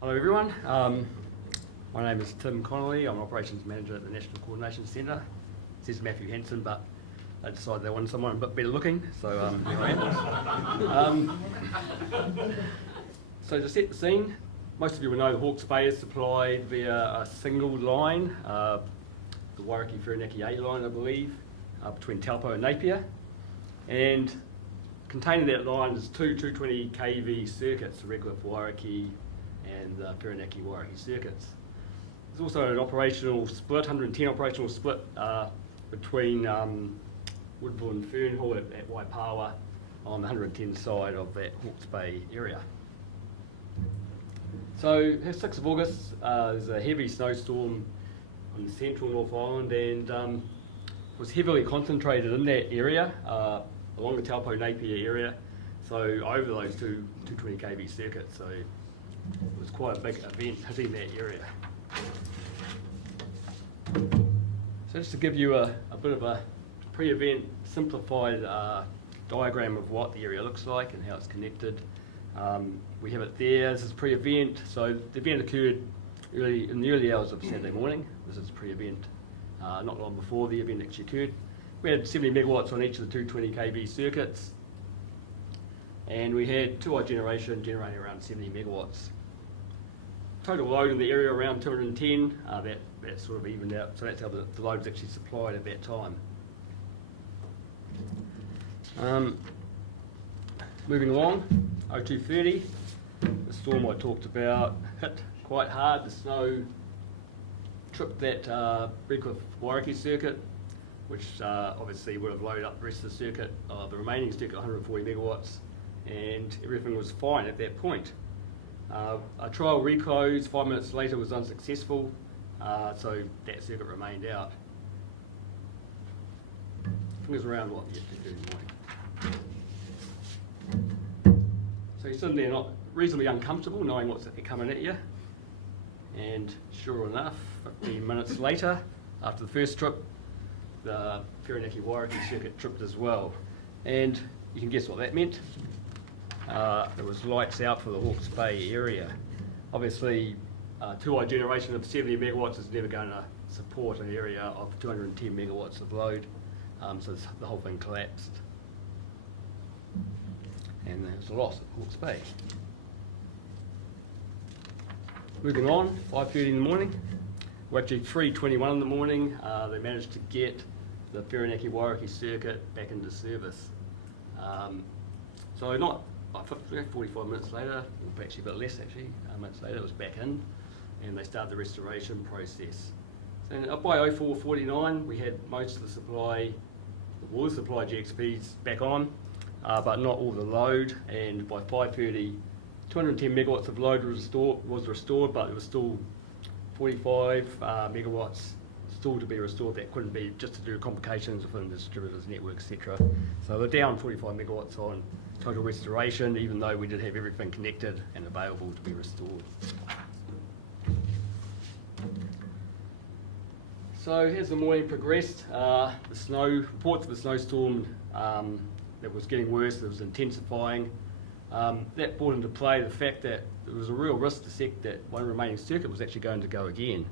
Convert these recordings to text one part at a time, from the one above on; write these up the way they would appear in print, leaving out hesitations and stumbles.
Hello everyone, my name is Tim Connolly. I'm Operations Manager at the National Coordination Centre. It says Matthew Hanson, but I decided they wanted someone a bit better looking, so here I am. So to set the scene, most of you will know the Hawke's Bay is supplied via a single line, the Wairaki-Whirinaki A line I believe, between Taupo and Napier, and containing that line is two 220 kV circuits, the Redcliffe Wairaki and the Whirinaki-Wairaki circuits. There's also an operational split, 110 operational split between Woodville and Fernhall at Waipawa on the 110 side of that Hawke's Bay area. So, 6th of August, there's a heavy snowstorm on the central North Island and was heavily concentrated in that area, along the Taupo Napier area, so over those two 220 kV circuits. So it was quite a big event hitting that area. So just to give you a bit of a pre-event simplified diagram of what the area looks like and how it's connected. We have it there. This is pre-event. So the event occurred in the early hours of Saturday morning. This is pre-event, not long before the event actually occurred. We had 70 megawatts on each of the 220 kV circuits, and we had 2i generation generating around 70 megawatts. Total load in the area around 210, that sort of evened out, so that's how the load was actually supplied at that time. Moving along, 0230, the storm I talked about hit quite hard. The snow tripped that Redcliffe Wairaki circuit, which obviously would have loaded up the rest of the circuit, the remaining circuit 140 megawatts, and everything was fine at that point. A trial reclose 5 minutes later was unsuccessful, so that circuit remained out. Fingers around what you have to do in the morning. So you're sitting there not reasonably uncomfortable knowing what's coming at you, and sure enough, 15 minutes later, after the first trip, the Whirinaki-Wairaki circuit tripped as well. And you can guess what that meant. There was lights out for the Hawke's Bay area. Obviously, 2i generation of 70 megawatts is never going to support an area of 210 megawatts of load, so the whole thing collapsed. And there was a loss at Hawke's Bay. Moving on, 5:30 in the morning. Well, actually 3:21 in the morning, they managed to get the Whirinaki-Wairaki circuit back into service. So not 45 minutes later, or actually a bit less actually, minutes later, it was back in, and they started the restoration process. So by 04:49, we had most of the supply, all the supply GXPs back on, but not all the load, and by 5:30, 210 megawatts of load was restored, but there was still 45 megawatts still to be restored that couldn't be, just to do complications within the distributors network, etc. So they're down 45 megawatts on total restoration, even though we did have everything connected and available to be restored. So as the morning progressed, reports of the snowstorm that was getting worse, that was intensifying. That brought into play the fact that there was a real risk that one remaining circuit was actually going to go again.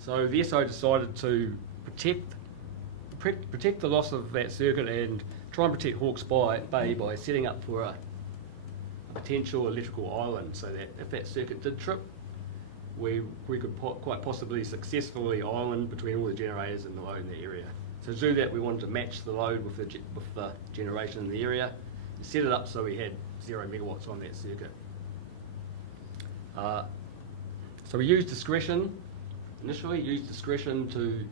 So the SO decided to protect the loss of that circuit and try and protect Hawke's Bay by setting up for a potential electrical island, so that if that circuit did trip, we could quite possibly successfully island between all the generators and the load in the area. So to do that, we wanted to match the load with the generation in the area, and set it up so we had 0 megawatts on that circuit. So we used discretion, initially to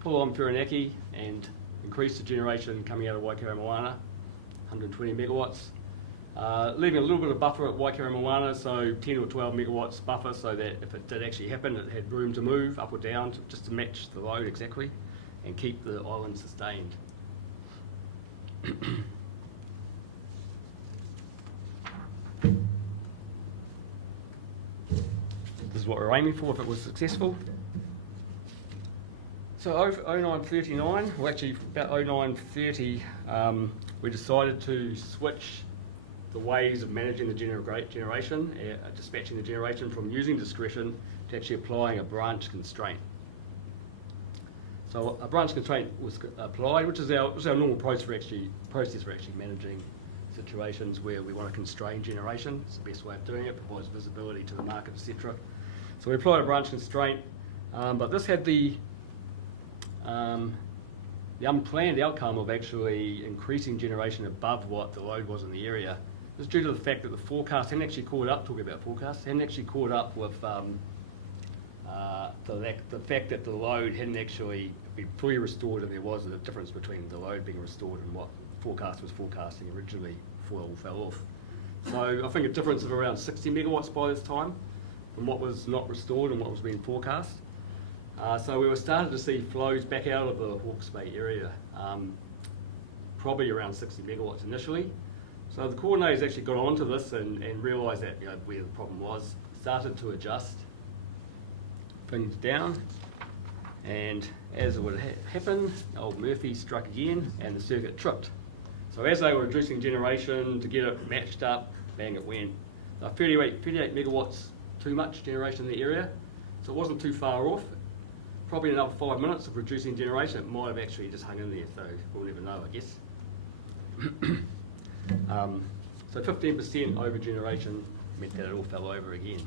pull on Whirinaki and increase the generation coming out of Waikaremoana, 120 megawatts. Leaving a little bit of buffer at Waikaremoana, so 10 or 12 megawatts buffer, so that if it did actually happen, it had room to move up or down, just to match the load exactly, and keep the island sustained. This is what we're aiming for if it was successful. So 09:39, well actually about 09:30, we decided to switch the ways of managing the generation, dispatching the generation from using discretion to actually applying a branch constraint. So a branch constraint was applied, which is our normal process for actually managing situations where we want to constrain generation. It's the best way of doing it, provides visibility to the market, etc. So we applied a branch constraint, but this had the unplanned outcome of actually increasing generation above what the load was in the area. This is due to the fact that the forecast hadn't actually caught up, talking about forecasts, hadn't actually caught up with the fact that the load hadn't actually been fully restored, and there was a difference between the load being restored and what forecast was forecasting originally before it all fell off. So I think a difference of around 60 megawatts by this time from what was not restored and what was being forecast. So we were starting to see flows back out of the Hawke's Bay area, probably around 60 megawatts initially. So the coordinators actually got onto this and realised that where the problem was, started to adjust things down, and as it would happen, old Murphy struck again and the circuit tripped. So as they were reducing generation to get it matched up, bang, it went. 38 megawatts too much generation in the area, so it wasn't too far off. Probably another 5 minutes of reducing generation, it might have actually just hung in there, so we'll never know, I guess. So 15% over generation meant that it all fell over again.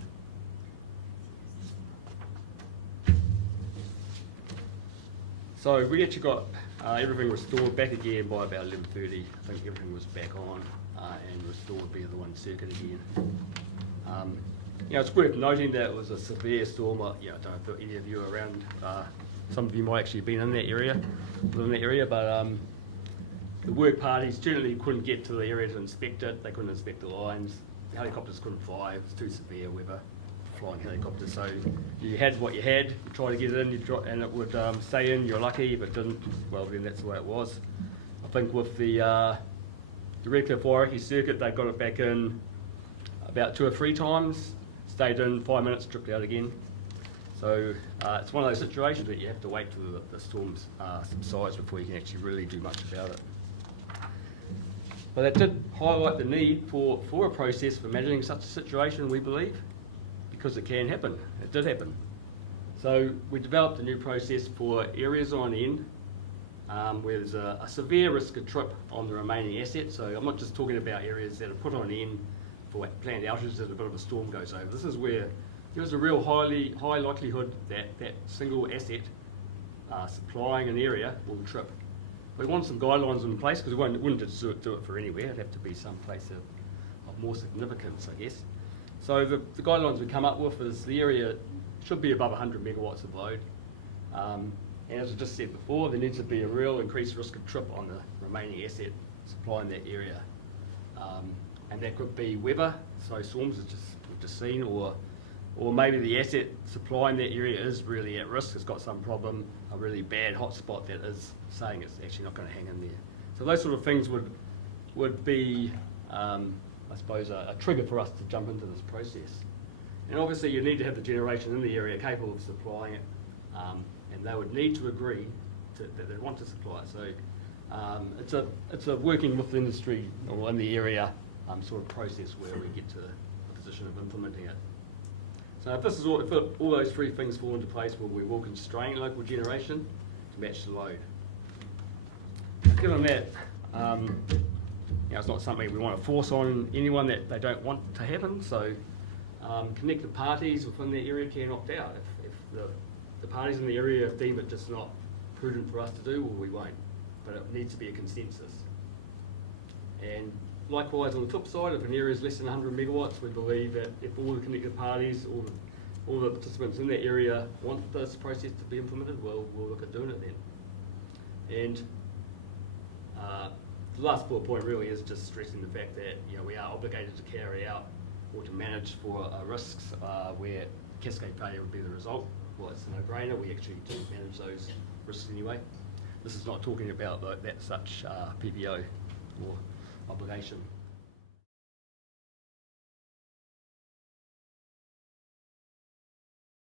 So we actually got everything restored back again by about 11:30. I think everything was back on and restored via the one circuit again. It's worth noting that it was a severe storm. I don't know if any of you are around. Some of you might actually have been in that area, but the work parties generally couldn't get to the area to inspect it. They couldn't inspect the lines. The helicopters couldn't fly. It was too severe weather. Flying helicopters, so you had what you had, you try to get it in, and it would stay in, you're lucky. If it didn't, well then that's the way it was. I think with the Redcliffe-Wairaki circuit, they got it back in about 2 or 3 times, stayed in 5 minutes, tripped out again. So it's one of those situations that you have to wait till the storm subsides before you can actually really do much about it. But that did highlight the need for a process for managing such a situation, we believe, because it can happen. It did happen. So we developed a new process for areas on end where there's a severe risk of trip on the remaining assets. So I'm not just talking about areas that are put on end for planned outages as a bit of a storm goes over. This is where there's a real high likelihood that that single asset supplying an area will trip. We want some guidelines in place because we wouldn't just do it for anywhere. It'd have to be some place of more significance, I guess. So the guidelines we come up with is the area should be above 100 megawatts of load. And as I just said before, there needs to be a real increased risk of trip on the remaining asset supplying that area. And that could be weather, so storms as we've just seen, or maybe the asset supplying that area is really at risk. It's got some problem, a really bad hotspot that is saying it's actually not going to hang in there. So those sort of things would be, I suppose, a trigger for us to jump into this process. And obviously you need to have the generation in the area capable of supplying it, and they would need to agree that they want to supply it. So it's a working with the industry or in the area sort of process where we get to a position of implementing it. So if all those 3 things fall into place, we will constrain local generation to match the load. Given that, it's not something we want to force on anyone that they don't want to happen. So connected parties within the area can opt out. If the parties in the area deem it just not prudent for us to do, well, we won't. But it needs to be a consensus. And likewise, on the flip side, if an area is less than 100 megawatts, we believe that if all the connected parties, all the participants in that area want this process to be implemented, we'll look at doing it then. And the last bullet point really is just stressing the fact that we are obligated to carry out or to manage for risks where cascade failure would be the result. Well, it's a no-brainer. We actually do manage those risks anyway. This is not talking about that such PPO or obligation.